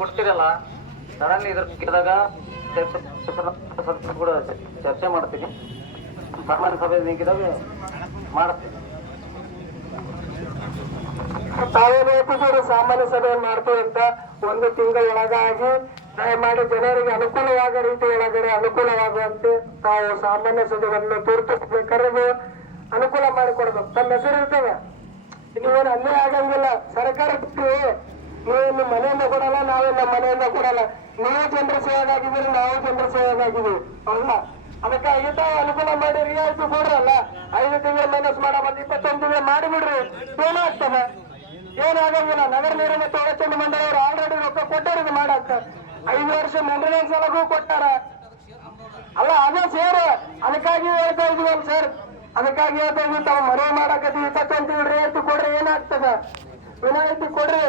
ಕೊಡ್ತೀರಲ್ಲ suddenly ಇದ್ರ ಕೇಳಿದಾಗ ಕೂಡ ಚರ್ಚೆ ಮಾಡ್ತೀನಿ. ಸಾಮಾನ್ಯ ಸಭೆ ನೀಗಿದಾಗ ಮಾಡ್ತೀನಿ. ತಾವೇನು ಸಾಮಾನ್ಯ ಸಭೆ ಮಾಡ್ತೀವಿ ಅಂತ ಒಂದು ತಿಂಗಳೊಳಗಾಗಿ ದಯಮಾಡಿ ಜನರಿಗೆ ಅನುಕೂಲವಾಗೋ ರೀತಿ ಒಳಗಡೆ ಅನುಕೂಲವಾಗುವಂತೆ ತಾವು ಸಾಮಾನ್ಯ ಸಭೆಗಳನ್ನು ತುರ್ತು ಕರೆದು ಅನುಕೂಲ ಮಾಡಿಕೊಡ್ಬೇಕು. ತಮ್ಮ ಹೆಸರು ಇರ್ತವೆ, ನೀವೇನು ಅನ್ಯಾಯ ಆಗಂಗಿಲ್ಲ. ಸರ್ಕಾರಕ್ಕೆ ನೀವೇನು ಮನೆಯಿಂದ ಕೊಡಲ್ಲ, ನಾವೇನು ನಮ್ಮ ಮನೆಯಿಂದ ಕೊಡಲ್ಲ. ನೀವೇ ಜನರ ಸೇವೆಗಾಗಿದ್ದೀರಿ, ನಾವು ಜನರ ಸೇವೆಗಾಗಿದ್ದೀವಿ. ಹೌದಾ? ಅದಕ್ಕಾಗಿ ತಾವು ಅನುಕೂಲ ಮಾಡಿ ರಿಯಾಯಿತಿ ಕೊಡ್ರಲ್ಲ. 5 ತಿಂಗಳು ಮೈನಸ್ ಮಾಡ 21 ತಿಂಗಳು ಮಾಡಿಬಿಡ್ರಿ. ಏನಾಗ್ತದೆ? ಏನಾಗಂಗಿಲ್ಲ. ನಗರ ನೀರು ಮತ್ತು ಒಳಚಂಡಿ ಮಂಡಳಿಯವರು ಆಲ್ರೆಡಿ ರೊಕ್ಕ ಕೊಟ್ಟಾರ ಇದು ಮಾಡಾಕ. 5 ವರ್ಷ ಮೇಂಟೆನೆನ್ಸ್ ಸಲಗೂ ಕೊಟ್ಟಾರ ಅಲ್ಲ, ಅದೇ ಸೇರ. ಅದಕ್ಕಾಗಿ ಹೇಳ್ತಾ ಇದೀವಲ್ಲ ಸರ್, ಅದಕ್ಕಾಗಿ ಹೇಳ್ತಾ ಇದ್ವಿ. ತಾವು ಮನೆ ಮಾಡಕತ್ತೀವಿ 21 ತಿಂಗಳು ರಿಯಾಯಿತಿ ಕೊಡ್ರಿ. ಏನಾಗ್ತದ? ವಿನಾಯಿತಿ ಕೊಡ್ರಿ.